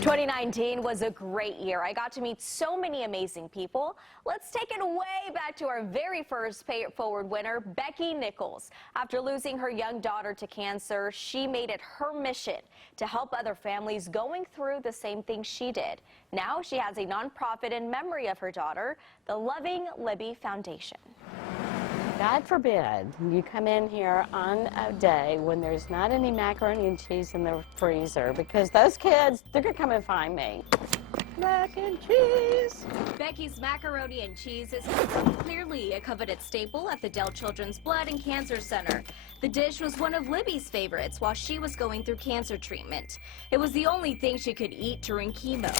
2019 was a great year. I got to meet so many amazing people. Let's take it way back to our very first Pay It Forward winner, Becky Nichols. After losing her young daughter to cancer, she made it her mission to help other families going through the same thing she did. Now she has a nonprofit in memory of her daughter, the Loving Libby Foundation. God forbid you come in here on a day when there's not any macaroni and cheese in the freezer, because those kids, they're going to come and find me. Mac and cheese. Becky's macaroni and cheese is clearly a coveted staple at the Dell Children's Blood and Cancer Center. The dish was one of Libby's favorites while she was going through cancer treatment. It was the only thing she could eat during chemo.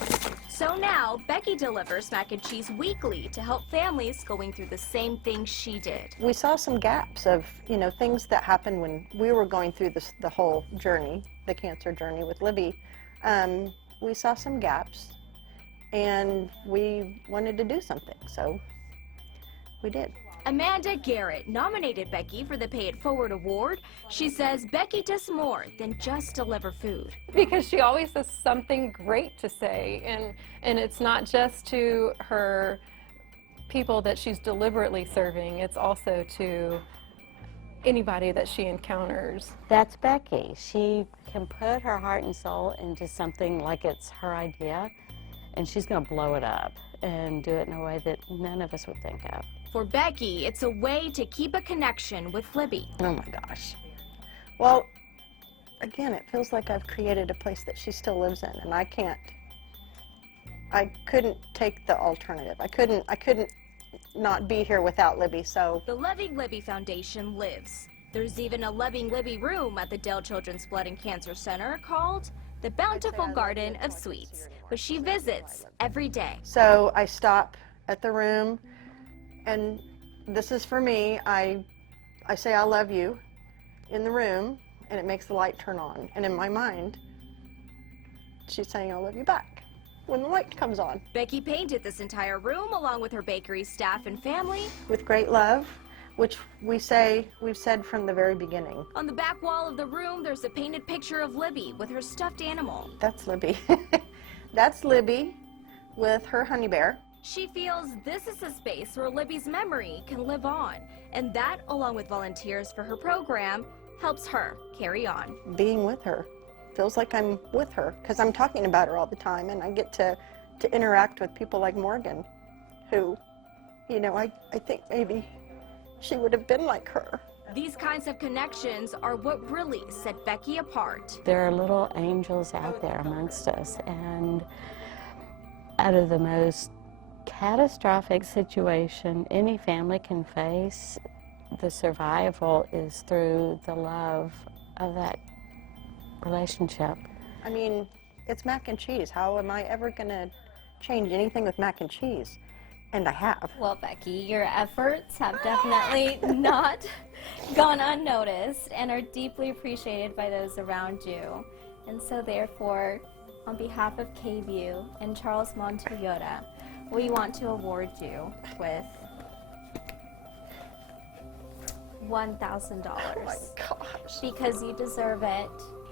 So now, Becky delivers mac and cheese weekly to help families going through the same thing she did. We saw some gaps of, things that happened when we were going through the whole journey, the cancer journey with Libby. We saw some gaps, and we wanted to do something, so we did. Amanda Garrett nominated Becky for the Pay It Forward Award. She says Becky does more than just deliver food. Because she always has something great to say, and it's not just to her people that she's deliberately serving, it's also to anybody that she encounters. That's Becky. She can put her heart and soul into something like it's her idea, and she's going to blow it up and do it in a way that none of us would think of. For Becky, it's a way to keep a connection with Libby. Oh my gosh. Well, again, it feels like I've created a place that she still lives in, and I couldn't take the alternative. I couldn't not be here without Libby, so. The Loving Libby Foundation lives. There's even a Loving Libby room at the Dell Children's Blood and Cancer Center called the Bountiful Garden of Sweets, which she visits every day. So I stop at the room, and this is for me. I say I love you in the room, and it makes the light turn on. And in my mind, she's saying I love you back when the light comes on. Becky painted this entire room along with her bakery staff and family. With great love, which we've said from the very beginning. On the back wall of the room, there's a painted picture of Libby with her stuffed animal. That's Libby. That's Libby with her honey bear. She feels this is a space where Libby's memory can live on, and that, along with volunteers for her program, helps her carry on. Being with her feels like I'm with her, because I'm talking about her all the time, and I get to interact with people like Morgan, who, I think maybe she would have been like her. These kinds of connections are what really set Becky apart. There are little angels out there amongst us, and out of the most catastrophic situation any family can face, the survival is through the love of that relationship. I mean, it's mac and cheese. How am I ever going to change anything with mac and cheese? And I have. Well, Becky, your efforts have definitely not gone unnoticed and are deeply appreciated by those around you. And so therefore, on behalf of KVUE and Charles Montoyota, we want to award you with $1,000. Oh my gosh. Because you deserve it.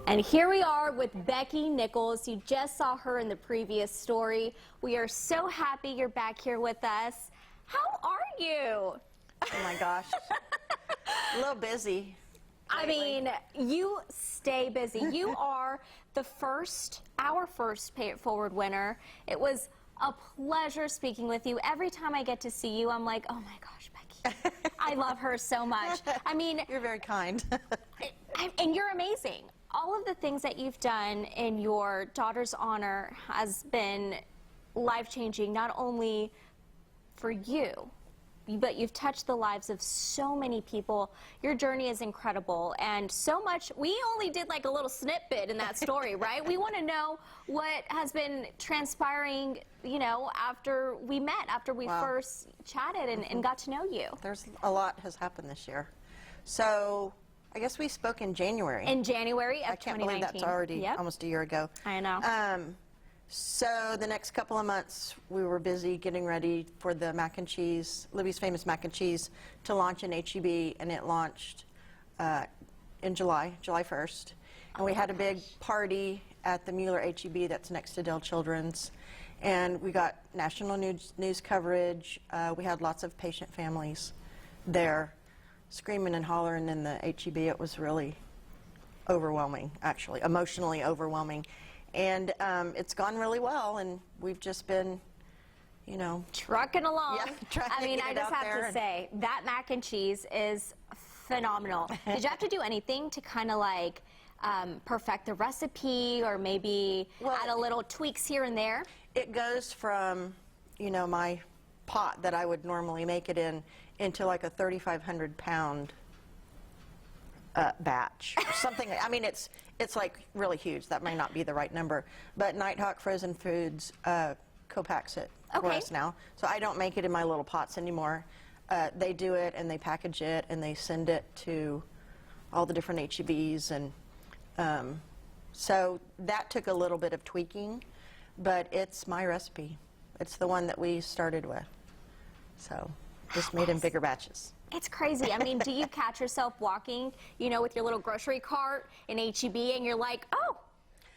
And here we are with Becky Nichols. You just saw her in the previous story. We are so happy you're back here with us. How are you? Oh my gosh. A little busy. I mean, you stay busy. You are our first Pay It Forward winner. It was a pleasure speaking with you. Every time I get to see you, I'm like, oh my gosh, Becky. I love her so much. I mean, you're very kind. And you're amazing. All of the things that you've done in your daughter's honor has been life-changing, not only for you, but you've touched the lives of so many people. Your journey is incredible, and so much. We only did like a little snippet in that story, right? We want to know what has been transpiring, after we met, after we first chatted and got to know you. There's a lot has happened this year. So I guess we spoke in January. In January of 2019. I can't believe that's already almost a year ago. I know. So the next couple of months, we were busy getting ready for the mac and cheese, Libby's famous mac and cheese, to launch in HEB, and it launched in July 1st. And we had a big party at the Mueller HEB that's next to Dell Children's. And we got national news coverage. We had lots of patient families there screaming and hollering in the HEB. It was really overwhelming, actually, emotionally overwhelming. And it's gone really well, and we've just been, you know, trucking along. Yeah, trying I to mean, get I it just out have there to and- say, that mac and cheese is phenomenal. Did you have to do anything to kind of like perfect the recipe, or maybe add a little tweaks here and there? It goes from, you know, my pot that I would normally make it in into like a 3,500 pound batch or something. I mean, it's like really huge. That may not be the right number, but Nighthawk Frozen Foods co-packs it for Okay. us now. So I don't make it in my little pots anymore. They do it, and they package it, and they send it to all the different HEBs, and so that took a little bit of tweaking, but it's my recipe. It's the one that we started with. So just made in bigger batches. It's crazy. I mean, do you catch yourself walking, you know, with your little grocery cart in HEB, and you're like, oh,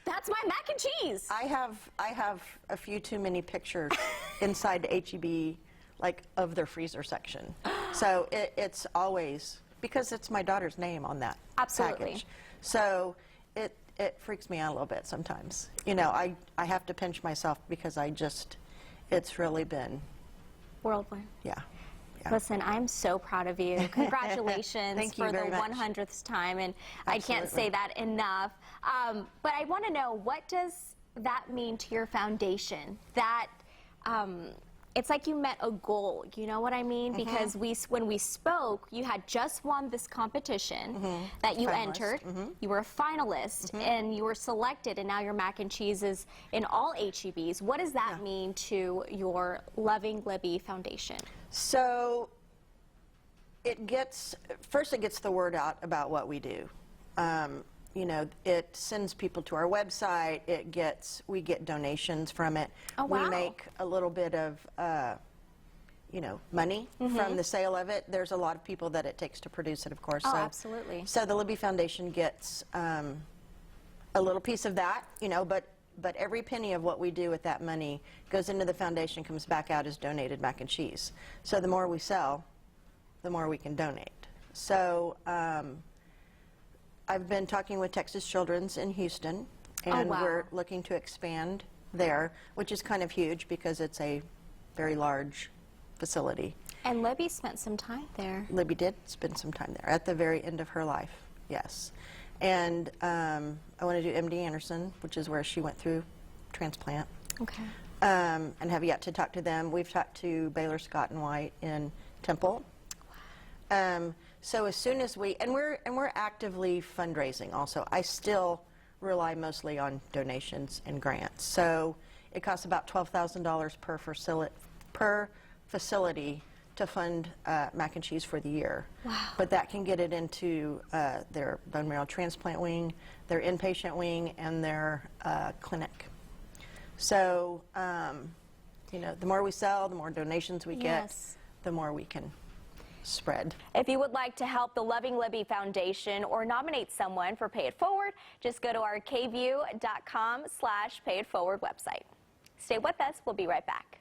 that's my mac and cheese? I have a few too many pictures inside the HEB, like of their freezer section. So it's always, because it's my daughter's name on that Absolutely. package. So it freaks me out a little bit sometimes. You know, I have to pinch myself because it's really been, Worldwide. yeah. Listen, I'm so proud of you. Congratulations Thank you for the very much. 100th time, and I can't Absolutely. say that enough. But I want to know, what does that mean to your foundation? That it's like you met a goal, you know what I mean? Mm-hmm. Because when we spoke, you had just won this competition that you Finalist. entered. You were a finalist, and you were selected, and now your mac and cheese is in all HEBs. What does that mean to your Loving Libby Foundation? So it gets the word out about what we do. You know, it sends people to our website. We get donations from it. Oh, wow. We make a little bit of, you know, money from the sale of it. There's a lot of people that it takes to produce it, of course. Oh, so, absolutely. So the Libby Foundation gets a little piece of that, you know, but every penny of what we do with that money goes into the foundation, comes back out as donated mac and cheese. So the more we sell, the more we can donate. So I've been talking with Texas Children's in Houston, and wow. we're looking to expand there, which is kind of huge because it's a very large facility. And Libby spent some time there. Libby did spend some time there at the very end of her life, yes. And I want to do MD Anderson, which is where she went through transplant, Okay. and have yet to talk to them. We've talked to Baylor Scott and White in Temple. So as soon as we're actively fundraising also. I still rely mostly on donations and grants. So it costs about $12,000 per facility to fund mac and cheese for the year. Wow. But that can get it into their bone marrow transplant wing, their inpatient wing, and their clinic. So, you know, the more we sell, the more donations we get, Yes. the more we can spread. If you would like to help the Loving Libby Foundation or nominate someone for Pay It Forward, just go to our KVUE.com/payitforward website. Stay with us. We'll be right back.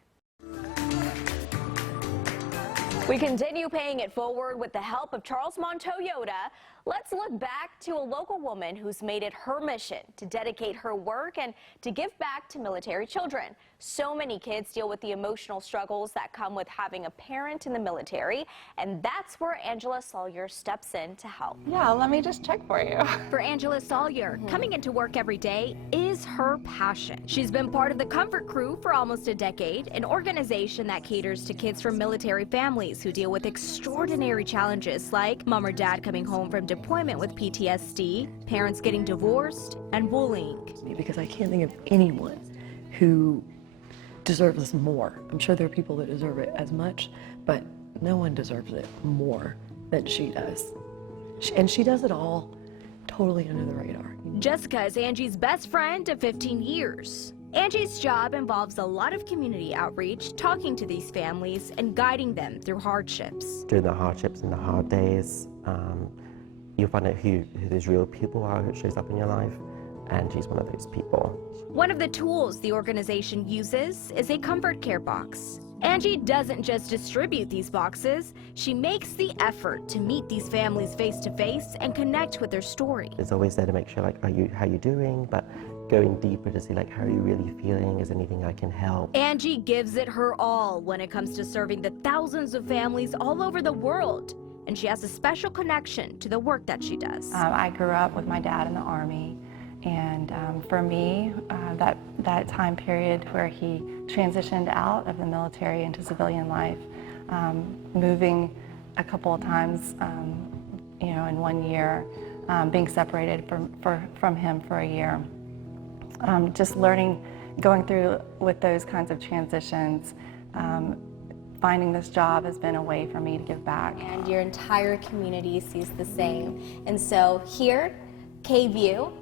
We continue paying it forward with the help of Charlesmont Toyota. Let's look back to a local woman who's made it her mission to dedicate her work and to give back to military children. So many kids deal with the emotional struggles that come with having a parent in the military, and that's where Angela Sawyer steps in to help. Yeah, let me just check for you. For Angela Sawyer, coming into work every day is her passion. She's been part of the Comfort Crew for almost a decade, an organization that caters to kids from military families who deal with extraordinary challenges like mom or dad coming home from deployment with PTSD, parents getting divorced, and bullying. Because I can't think of anyone who deserves this more. I'm sure there are people that deserve it as much, but no one deserves it more than she does. And she does it all totally under the radar. Jessica is Angie's best friend of 15 years. Angie's job involves a lot of community outreach, talking to these families and guiding them through hardships. During the hardships and the hard days, you find out who these real people are who shows up in your life, Angie's one of those people. One of the tools the organization uses is a comfort care box. Angie doesn't just distribute these boxes, she makes the effort to meet these families face to face and connect with their story. It's always there to make sure, like, how you doing? But going deeper to see, like, how are you really feeling? Is there anything I can help? Angie gives it her all when it comes to serving the thousands of families all over the world. And she has a special connection to the work that she does. I grew up with my dad in the Army, and for me, that time period where he transitioned out of the military into civilian life, moving a couple of times, in 1 year, being separated from him for a year, just learning, going through with those kinds of transitions. Finding this job has been a way for me to give back. And your entire community sees the same. And so here, KVUE,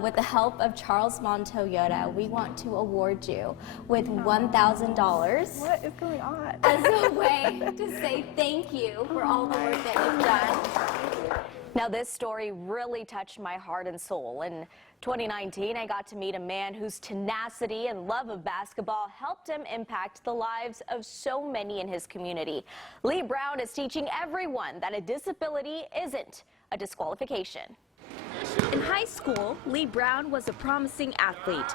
with the help of Charles Mon Toyota, we want to award you with $1,000. What is going on? As a way to say thank you for all the work that you've done. Now, this story really touched my heart and soul. In 2019, I got to meet a man whose tenacity and love of basketball helped him impact the lives of so many in his community. Lee Brown is teaching everyone that a disability isn't a disqualification. In high school, Lee Brown was a promising athlete.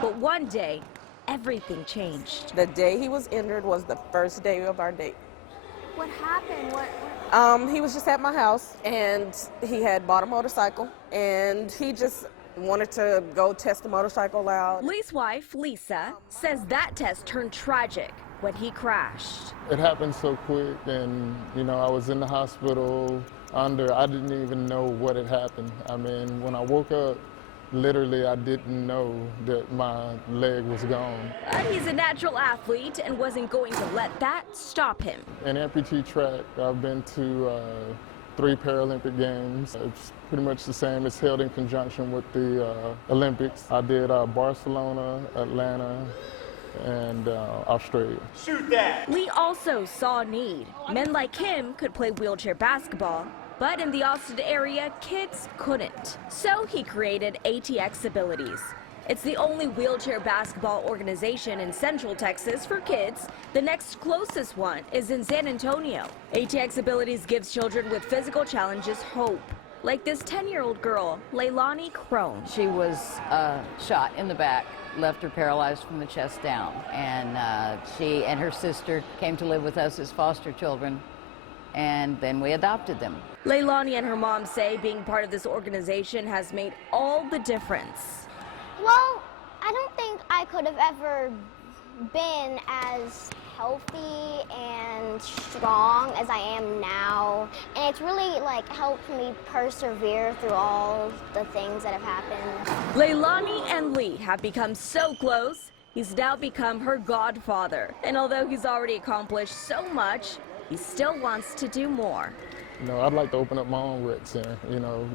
But one day, everything changed. The day he was injured was the first day of our date. What happened? He was just at my house, and he had bought a motorcycle, and he just wanted to go test the motorcycle out. Lee's wife, Lisa, says that test turned tragic when he crashed. It happened so quick, and I was in the hospital I didn't even know what had happened. I mean, when I woke up, literally I didn't know that my leg was gone. But he's a natural athlete and wasn't going to let that stop him. In amputee track, I've been to 3 Paralympic Games. It's pretty much the same. It's held in conjunction with the Olympics. I did Barcelona, Atlanta, and Australia. Shoot that! Lee also saw need. Men like him could play wheelchair basketball, but in the Austin area, kids couldn't. So he created ATX Abilities. It's the only wheelchair basketball organization in Central Texas for kids. The next closest one is in San Antonio. ATX Abilities gives children with physical challenges hope. Like this 10-year-old girl, Leilani Crone. She was shot in the back, left her paralyzed from the chest down. And she and her sister came to live with us as foster children, and then we adopted them. Leilani and her mom say being part of this organization has made all the difference. Well, I don't think I could have ever been as healthy and strong as I am now. And it's really helped me persevere through all the things that have happened. Leilani and Lee have become so close, he's now become her godfather. And although he's already accomplished so much, he still wants to do more. I'd like to open up my own rec center,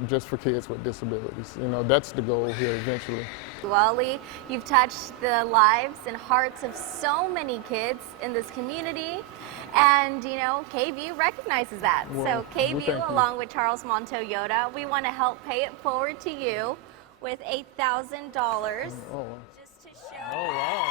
just for kids with disabilities. That's the goal here eventually. Well, Lee, you've touched the lives and hearts of so many kids in this community, and KVUE recognizes that. Well, so KVUE, along with Charles Mon Toyota, we want to help pay it forward to you with $8,000. Oh, just to show. oh wow.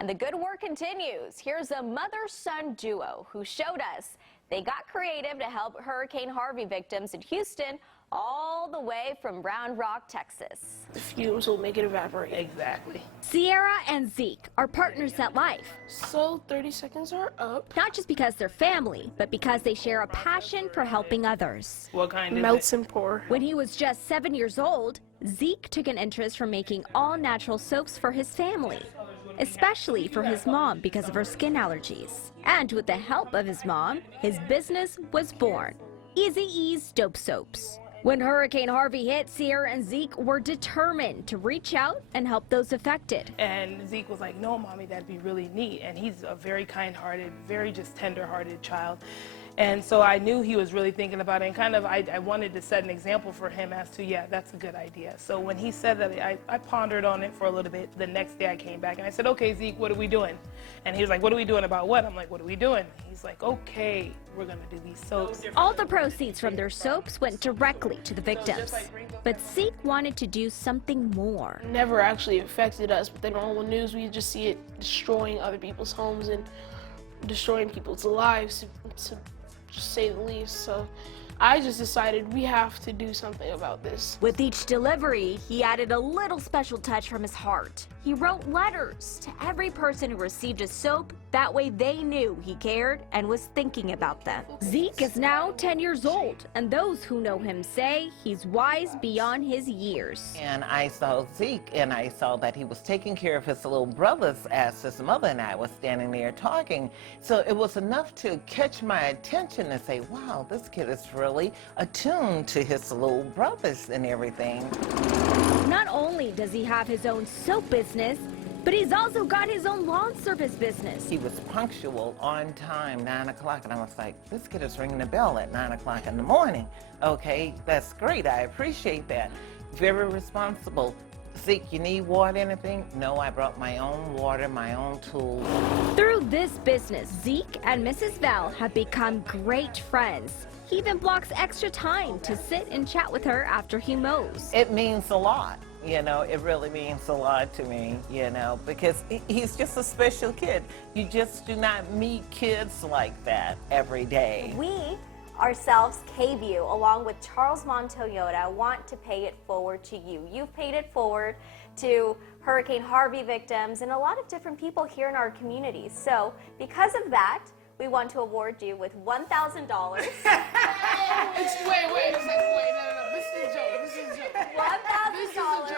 And the good work continues. Here's a mother-son duo who showed us they got creative to help Hurricane Harvey victims in Houston all the way from Round Rock, Texas. The fumes will make it evaporate. Exactly. Sierra and Zeke are partners at life. So 30 seconds are up. Not just because they're family, but because they share a passion for helping others. What kind of melts and pour? When he was just 7 years old, Zeke took an interest from making all-natural soaps for his family, especially for his mom because of her skin allergies. And with the help of his mom, his business was born, Easy Ease Dope Soaps. When Hurricane Harvey hit, Sierra and Zeke were determined to reach out and help those affected. And Zeke was like, no, Mommy, that'd be really neat. And he's a very kind-hearted, very just tender-hearted child. And so I knew he was really thinking about it, and kind of I wanted to set an example for him as to, yeah, that's a good idea. So when he said that, I pondered on it for a little bit. The next day I came back and I said, okay, Zeke, what are we doing? And he was like, what are we doing about what? I'm like, what are we doing? He's like, okay, we're gonna do these soaps. All the proceeds from their soaps went directly to the victims. But Zeke wanted to do something more. Never actually affected us, but then on the news we just see it destroying other people's homes and destroying people's lives, to say the least. So I just decided we have to do something about this. With each delivery, he added a little special touch from his heart. He wrote letters to every person who received a soap. That way they knew he cared and was thinking about them. Zeke is now 10 years old, and those who know him say he's wise beyond his years. And I saw Zeke, and I saw that he was taking care of his little brothers as his mother and I was standing there talking. So it was enough to catch my attention and say, wow, this kid is really attuned to his little brothers and everything. Not only does he have his own soap business, but he's also got his own lawn service business. He was punctual, on time, 9 o'clock, and I was like, this kid is ringing the bell at 9 o'clock in the morning. Okay, that's great, I appreciate that. Very responsible. Zeke, you need water, anything? No, I brought my own water, my own tools. Through this business, Zeke and Mrs. Val have become great friends. He even blocks extra time to sit and chat with her after he mows. It means a lot, you know, it really means a lot to me, you know, because he's just a special kid. You just do not meet kids like that every day. We ourselves, KVUE, along with Charles Mon Toyota, want to pay it forward to you. You've paid it forward to Hurricane Harvey victims and a lot of different people here in our community. So because of that, we want to award you with $1,000. Wait a second, wait, no, this is a joke, this is a joke. $1,000.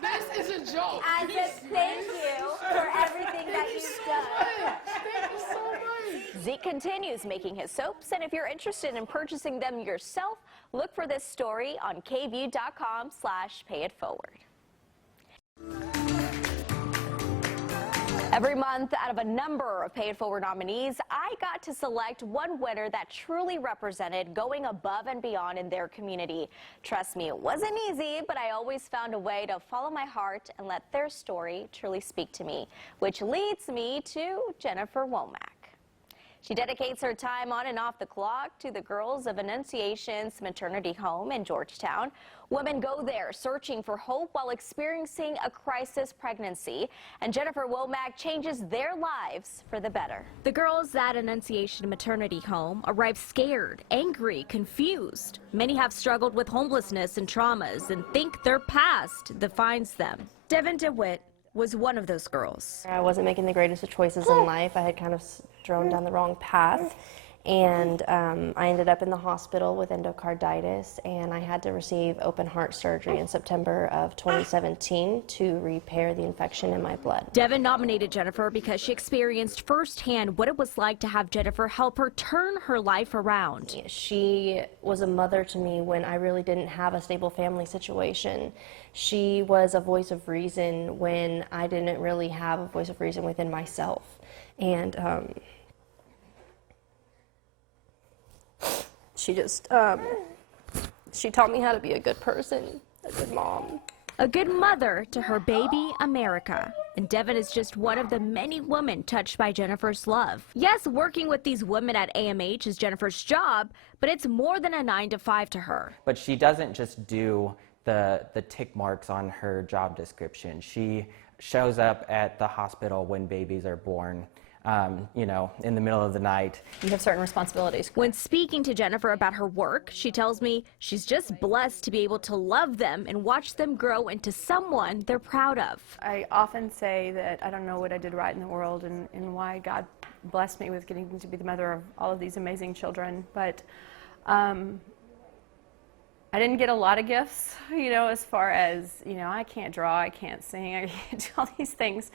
This is a joke. As a thank you for everything that you've done. Thank you so much. Zeke continues making his soaps, and if you're interested in purchasing them yourself, look for this story on KVUE.com/payitforward. Every month, out of a number of Pay It Forward nominees, I got to select one winner that truly represented going above and beyond in their community. Trust me, it wasn't easy, but I always found a way to follow my heart and let their story truly speak to me, which leads me to Jennifer Womack. She dedicates her time on and off the clock to the Girls of Annunciation's maternity home in Georgetown. Women go there searching for hope while experiencing a crisis pregnancy, and Jennifer Womack changes their lives for the better. The girls at Annunciation Maternity Home arrive scared, angry, confused. Many have struggled with homelessness and traumas and think their past defines them. Devin DeWitt was one of those girls. I wasn't making the greatest of choices in life. I had kind of thrown down the wrong path, and I ended up in the hospital with endocarditis, and I had to receive open heart surgery in September of 2017 to repair the infection in my blood. Devin nominated Jennifer because she experienced firsthand what it was like to have Jennifer help her turn her life around. She was a mother to me when I really didn't have a stable family situation. She was a voice of reason when I didn't really have a voice of reason within myself. And she just, she taught me how to be a good person, a good mom. A good mother to her baby, America. And Devin is just one of the many women touched by Jennifer's love. Yes, working with these women at AMH is Jennifer's job, but it's more than a 9-to-5 to her. But she doesn't just do the tick marks on her job description. She shows up at the hospital when babies are born. You know, in the middle of the night. You have certain responsibilities. When speaking to Jennifer about her work, she tells me she's just blessed to be able to love them and watch them grow into someone they're proud of. I often say that I don't know what I did right in the world and why God blessed me with getting to be the mother of all of these amazing children, but I didn't get a lot of gifts, you know, as far as, you know, I can't draw, I can't sing, I can't do all these things.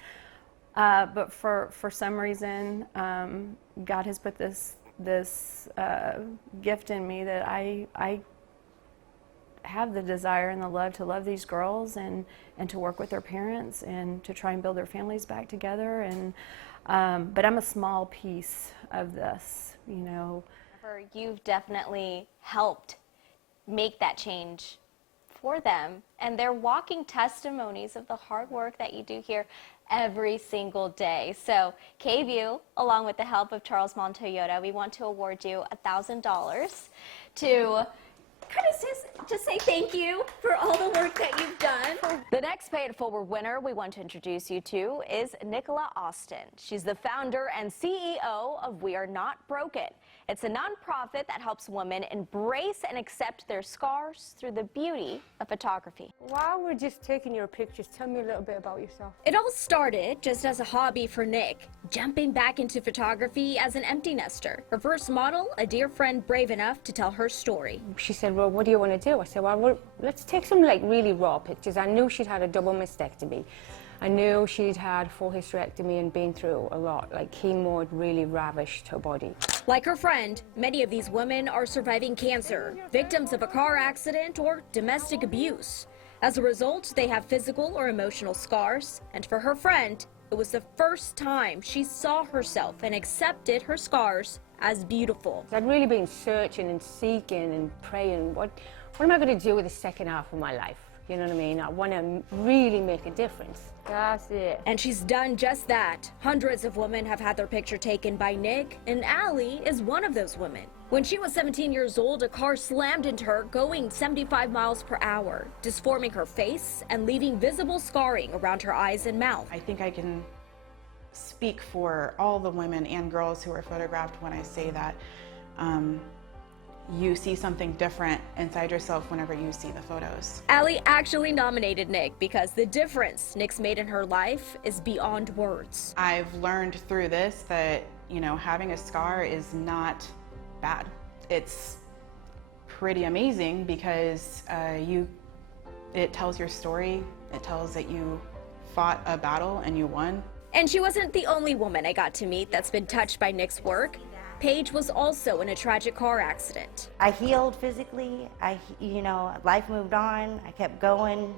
But for some reason, God has put this gift in me that I have the desire and the love to love these girls and to work with their parents and to try and build their families back together. And but I'm a small piece of this, you know. You've definitely helped make that change for them, and they're walking testimonies of the hard work that you do here every single day. So KVUE, along with the help of Charles Mon Toyota, we want to award you $1,000 to kind of just say thank you for all the work that you've done. The next Pay It Forward winner we want to introduce you to is Nicola Austin. She's the founder and CEO of We Are Not Broken. It's a nonprofit that helps women embrace and accept their scars through the beauty of photography. While we're just taking your pictures, tell me a little bit about yourself. It all started just as a hobby for Nick, jumping back into photography as an empty nester. Her first model, a dear friend brave enough to tell her story. She said, well, what do you want to do? I said, well, let's take some like really raw pictures. I knew she'd had a double mastectomy. I knew she'd had full hysterectomy and been through a lot. Like chemo had really ravished her body. Like her friend, many of these women are surviving cancer, victims of a car accident or domestic abuse. As a result, they have physical or emotional scars, and for her friend, it was the first time she saw herself and accepted her scars as beautiful. I'd really been searching and seeking and praying, what am I going to do with the second half of my life? You know what I mean? I want to really make a difference. That's it. And she's done just that. Hundreds of women have had their picture taken by Nick, and Allie is one of those women. When she was 17 years old, a car slammed into her going 75 miles per hour, disforming her face and leaving visible scarring around her eyes and mouth. I think I can speak for all the women and girls who are photographed when I say that you see something different inside yourself whenever you see the photos. Allie actually nominated Nick because the difference Nick's made in her life is beyond words. I've learned through this that, you know, having a scar is not bad. It's pretty amazing because it tells your story. It tells that you fought a battle and you won. And she wasn't the only woman I got to meet that's been touched by Nick's work. Paige was also in a tragic car accident. I healed physically. Life moved on. I kept going.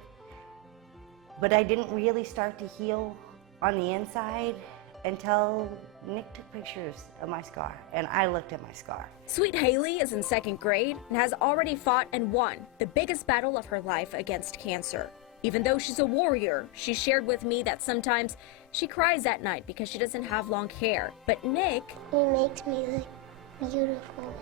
But I didn't really start to heal on the inside until Nick took pictures of my scar and I looked at my scar. Sweet Haley is in 2nd grade and has already fought and won the biggest battle of her life against cancer. Even though she's a warrior, she shared with me that sometimes she cries at night because she doesn't have long hair. But Nick... It makes me look beautiful.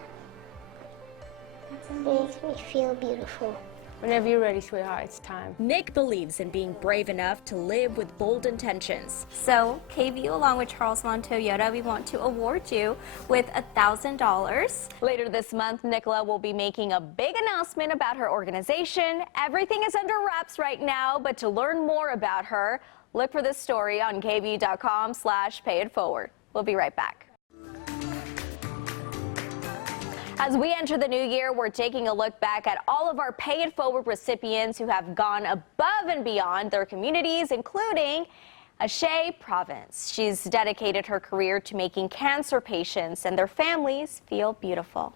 It makes me feel beautiful. Whenever you're ready, sweetheart, it's time. Nick believes in being brave enough to live with bold intentions. So KVUE, along with Charles Mon Toyota, we want to award you with $1,000. Later this month, Nicola will be making a big announcement about her organization. Everything is under wraps right now, but to learn more about her, look for this story on KVUE.com/payitforward. We'll be right back. As we enter the new year, we're taking a look back at all of our Pay It Forward recipients who have gone above and beyond their communities, including Ashay Province. She's dedicated her career to making cancer patients and their families feel beautiful.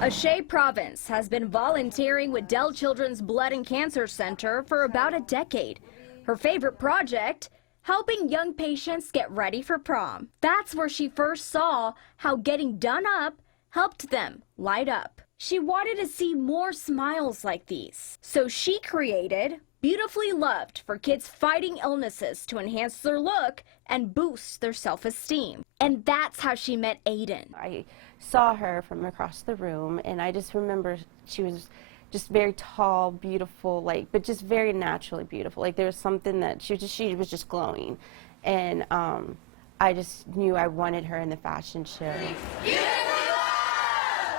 Ashay Province has been volunteering with Dell Children's Blood and Cancer Center for about a decade. Her favorite project? Helping young patients get ready for prom. That's where she first saw how getting done up helped them light up. She wanted to see more smiles like these. So she created Beautifully Loved for kids fighting illnesses to enhance their look and boost their self-esteem. And that's how she met Aiden. I saw her from across the room and I just remember she was just very tall, beautiful, but just very naturally beautiful. Like there was something that she was just glowing. And I just knew I wanted her in the fashion show.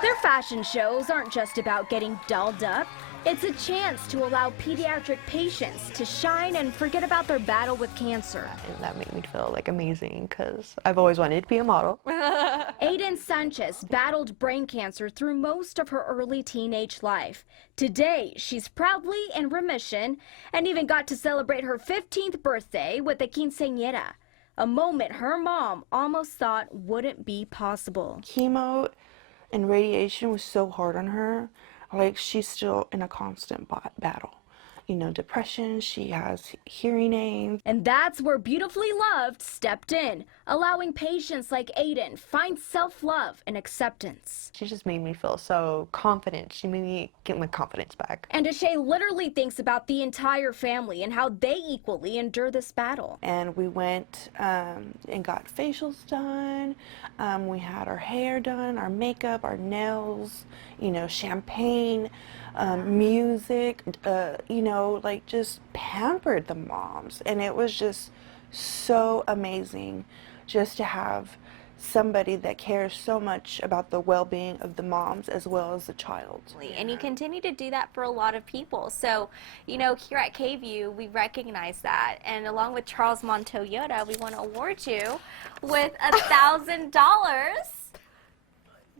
Their fashion shows aren't just about getting dolled up. It's a chance to allow pediatric patients to shine and forget about their battle with cancer. And that made me feel amazing because I've always wanted to be a model. Aiden Sanchez battled brain cancer through most of her early teenage life. Today, she's proudly in remission and even got to celebrate her 15th birthday with a quinceañera, a moment her mom almost thought wouldn't be possible. Chemo and radiation was so hard on her. She's still in a constant battle. depression. She has hearing aids. And that's where Beautifully Loved stepped in, allowing patients like Aiden find self-love and acceptance. She just made me feel so confident. She made me get my confidence back. And Ashay literally thinks about the entire family and how they equally endure this battle. And we went and got facials done. We had our hair done, our makeup, our nails, champagne, music, like just pampered the moms. And it was just so amazing just to have somebody that cares so much about the well-being of the moms as well as the child. And you continue to do that for a lot of people. So, here at KVUE, we recognize that. And along with Charles Montoyota, we want to award you with $1,000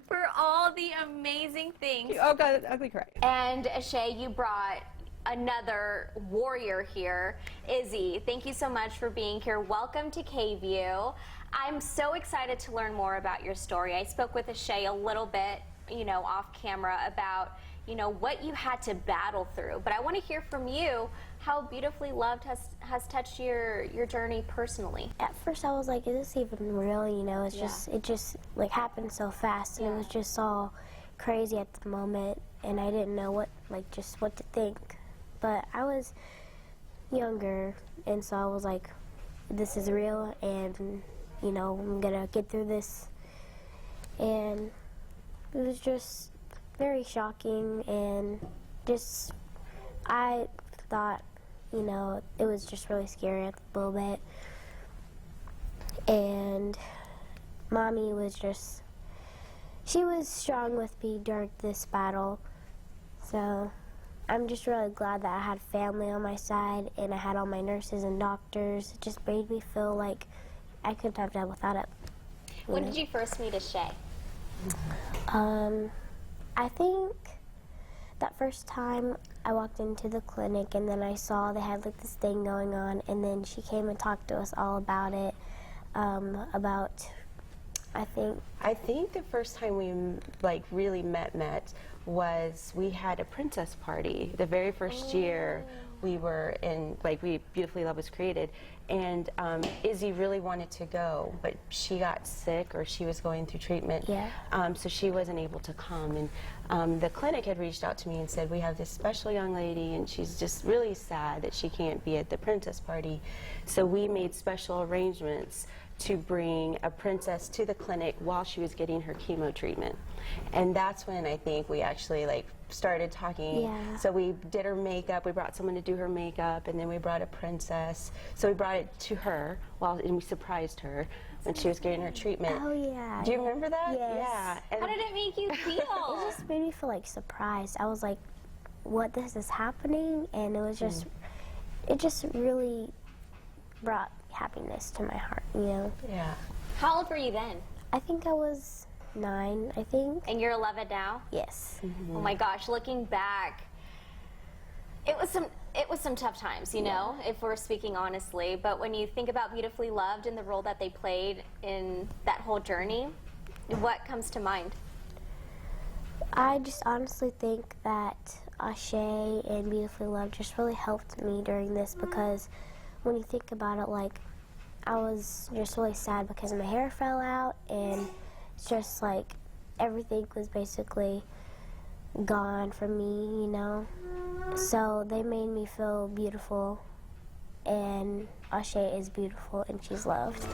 for all the amazing things. Oh, God, ugly cry. And Ashay, you brought another warrior here, Izzy. Thank you so much for being here. Welcome to KVUE. I'm so excited to learn more about your story. I spoke with Ashay a little bit, off camera about, what you had to battle through. But I want to hear from you how Beautifully Loved has touched your journey personally. At first I was like, is this even real? It just like happened so fast, and it was just all crazy at the moment, and I didn't know what to think. But I was younger, and so I was like, this is real, and I'm gonna get through this. And it was just very shocking, and I thought, it was just really scary at the moment. And Mommy was she was strong with me during this battle. So I'm just really glad that I had family on my side, and I had all my nurses and doctors. It just made me feel like I couldn't have done without it. When did you first meet Ashay? I think that first time I walked into the clinic, and then I saw they had this thing going on, and then she came and talked to us all about it. I think the first time we really met was we had a princess party. The very first year we were in, Beautifully Loved was created, and Izzy really wanted to go, but she got sick, or she was going through treatment. So she wasn't able to come, and the clinic had reached out to me and said, we have this special young lady, and she's just really sad that she can't be at the princess party. So we made special arrangements to bring a princess to the clinic while she was getting her chemo treatment. And that's when I think we actually started talking. So we did her makeup, we brought someone to do her makeup, and then we brought a princess. So we brought it to her and we surprised her when she was getting her treatment. Oh yeah. Do you remember that? Yes. Yeah. How did it make you feel? It just made me feel surprised. I was like, what, this is happening? And it was just, it just really brought happiness to my heart, Yeah. How old were you then? I think I was 9, I think. And you're 11 now? Yes. Oh my gosh, looking back, it was some tough times, if we're speaking honestly. But when you think about Beautifully Loved and the role that they played in that whole journey, what comes to mind? I just honestly think that Ashay and Beautifully Loved just really helped me during this, because when you think about it, I was just really sad because my hair fell out, and it's just everything was basically gone from me, So they made me feel beautiful, and Ashay is beautiful, and she's loved.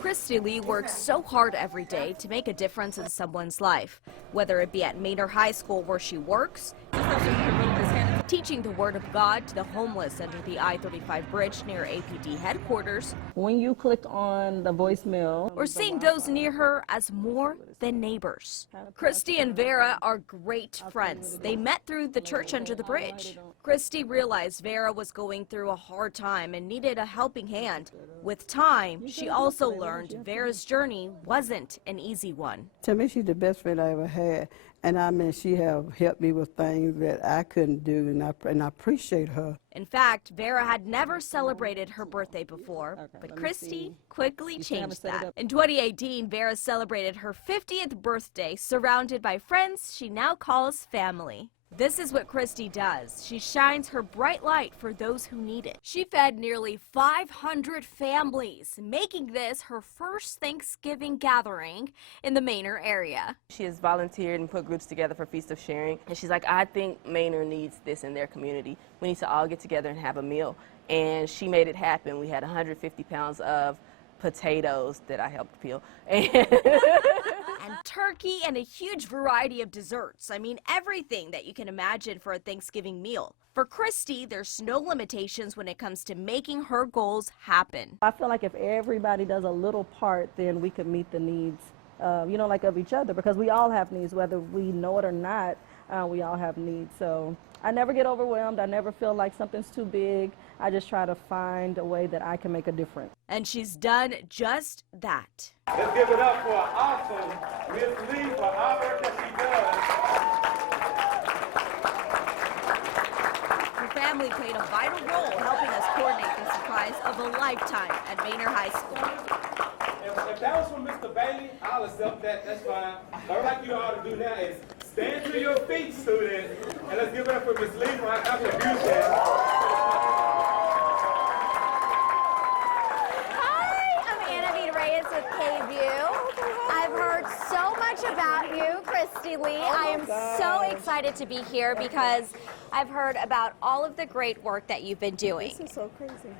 Christie Lee works so hard every day to make a difference in someone's life, whether it be at Maynard High School where she works, teaching the Word of God to the homeless under the I-35 bridge near APD headquarters, When you click on the voicemail, or seeing those near her as more than neighbors. Christy and Vera are great friends. They met through the church under the bridge. Christy realized Vera was going through a hard time and needed a helping hand. With time, she also learned Vera's journey wasn't an easy one. To me, she's the best friend I ever had. And I mean, she have helped me with things that I couldn't do, and I appreciate her. In fact, Vera had never celebrated her birthday before, but Christie quickly changed that. In 2018, Vera celebrated her 50th birthday surrounded by friends she now calls family. This is what Christie does. She shines her bright light for those who need it. She fed nearly 500 families, making this her first Thanksgiving gathering in the Manor area. She has volunteered and put groups together for Feast of Sharing, and she's like, I think Manor needs this in their community. We need to all get together and have a meal. And she made it happen. We had 150 pounds of potatoes that I helped peel. And turkey and a huge variety of desserts. I mean, everything that you can imagine for a Thanksgiving meal. For Christie, there's no limitations when it comes to making her goals happen. I feel like if everybody does a little part, then we could meet the needs, you know, like of each other, because we all have needs, whether we know it or not, we all have needs. So I never get overwhelmed. I never feel like something's too big. I just try to find a way that I can make a difference. And she's done just that. Let's give it up for an awesome Miss Lee for all work that she does. Her family played a vital role helping us coordinate the surprise of a lifetime at Manor High School. If that was from Mr. Bailey, I'll accept that. That's fine. What I'd like you all to do now is stand to your feet, students, and let's give it up for Miss Lee for her contribution. With KVUE. I've heard so much about you, Christie Lee. I am so excited to be here because I've heard about all of the great work that you've been doing. This is so crazy.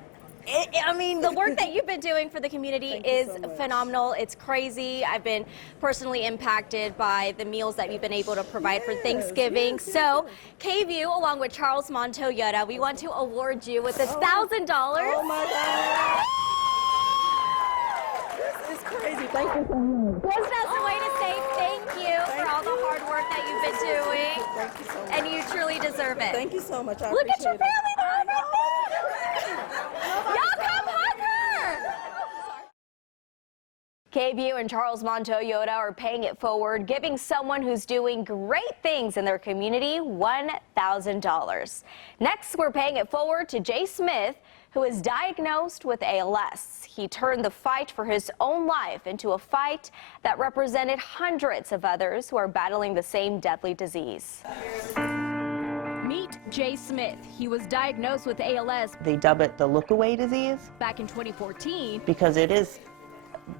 I mean, the work that you've been doing for the community is phenomenal. It's crazy. I've been personally impacted by the meals that you've been able to provide for Thanksgiving. So, KVUE, along with Charles Montoyota, we want to award you with $1,000. Oh my God. This is crazy. Thank you so much. Just as a way to say thank you for all the hard work that you've been doing. Thank you so much. And you truly deserve it. Thank you so much. I Look at appreciate your family there. Y'all come hug her. KVUE and Charles Montoyota are paying it forward, giving someone who's doing great things in their community $1,000. Next, we're paying it forward to Jay Smith, who is diagnosed with ALS. He turned the fight for his own life into a fight that represented hundreds of others who are battling the same deadly disease. Meet Jay Smith. He was diagnosed with ALS. They dub it the look-away disease Back in 2014. because it is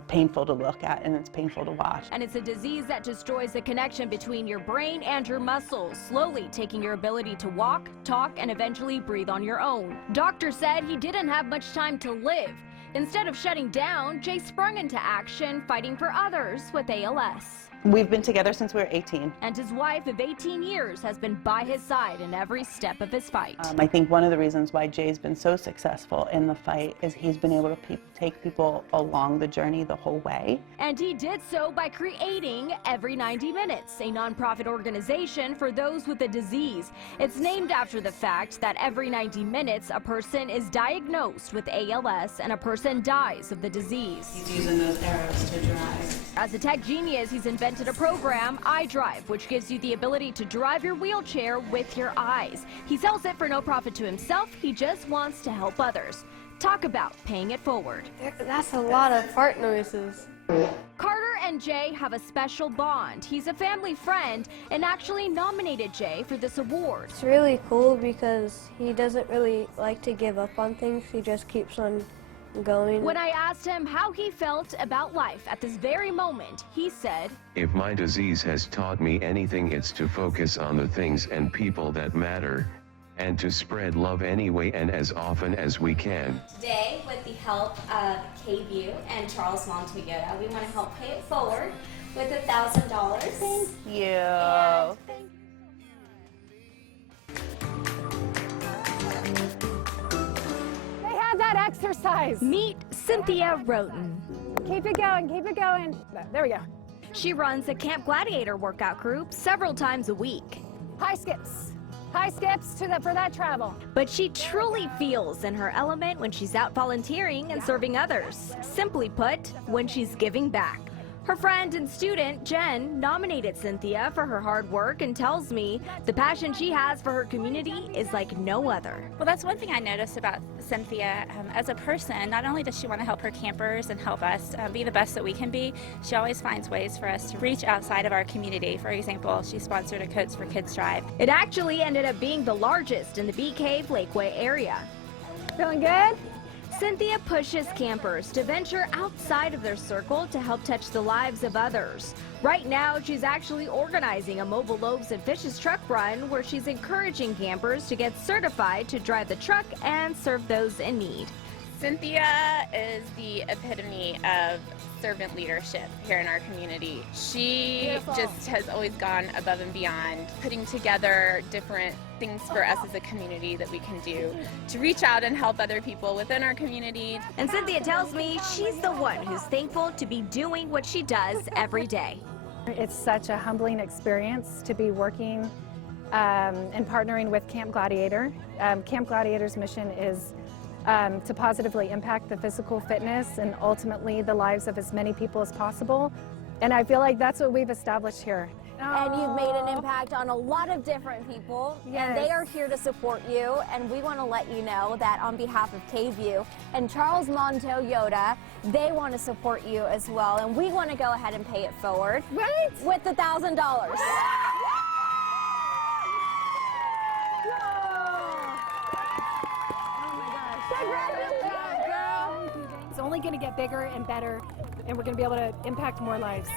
painful to look at and it's painful to watch. And it's a disease that destroys the connection between your brain and your muscles, slowly taking your ability to walk, talk, and eventually breathe on your own. Doctors said he didn't have much time to live. Instead of shutting down, Jay sprung into action, fighting for others with ALS. We've been together since we were 18. And his wife of 18 years has been by his side in every step of his fight. I think one of the reasons why Jay's been so successful in the fight is he's been able to take people along the journey the whole way. And he did so by creating Every 90 Minutes, a nonprofit organization for those with the disease. It's named after the fact that every 90 minutes a person is diagnosed with ALS and a person dies of the disease. He's using those arrows to drive. As a tech genius, he's invented a program, iDrive, which gives you the ability to drive your wheelchair with your eyes. He sells it for no profit to himself. He just wants to help others. Talk about paying it forward. That's a lot of fart noises. Carter and Jay have a special bond. He's a family friend and actually nominated Jay for this award. It's really cool because he doesn't really like to give up on things. He just keeps on going. When I asked him how he felt about life at this very moment, he said, "If my disease has taught me anything, it's to focus on the things and people that matter, and to spread love anyway and as often as we can." Today, with the help of KVUE and Charles Montoyota, we want to help pay it forward with $1,000. Thank you. They had that exercise. Meet Cynthia Roten. Keep it going, keep it going. There we go. She runs a Camp Gladiator workout group several times a week. High skips. High skips for that travel. But she truly feels in her element when she's out volunteering and serving others. Simply put, when she's giving back. Her friend and student, Jen, nominated Cynthia for her hard work and tells me the passion she has for her community is like no other. Well, that's one thing I noticed about Cynthia as a person. Not only does she want to help her campers and help us be the best that we can be, she always finds ways for us to reach outside of our community. For example, she sponsored a Coats for Kids drive. It actually ended up being the largest in the Bee Cave Lakeway area. Feeling good? Cynthia pushes campers to venture outside of their circle to help touch the lives of others. Right now, she's actually organizing a mobile loaves and fishes truck run where she's encouraging campers to get certified to drive the truck and serve those in need. Cynthia is the epitome of servant leadership here in our community. She just has always gone above and beyond, putting together different things for us as a community that we can do to reach out and help other people within our community. And Cynthia tells me she's the one who's thankful to be doing what she does every day. It's such a humbling experience to be working and partnering with Camp Gladiator. Camp Gladiator's mission is to positively impact the physical fitness and ultimately the lives of as many people as possible. And I feel like that's what we've established here. And you've made an impact on a lot of different people. Yes. And they are here to support you. And we want to let you know that on behalf of KVUE and Charles Monto Yoda, they want to support you as well. And we want to go ahead and pay it forward. Right? With the $1,000. It's only going to get bigger and better, and we're going to be able to impact more lives.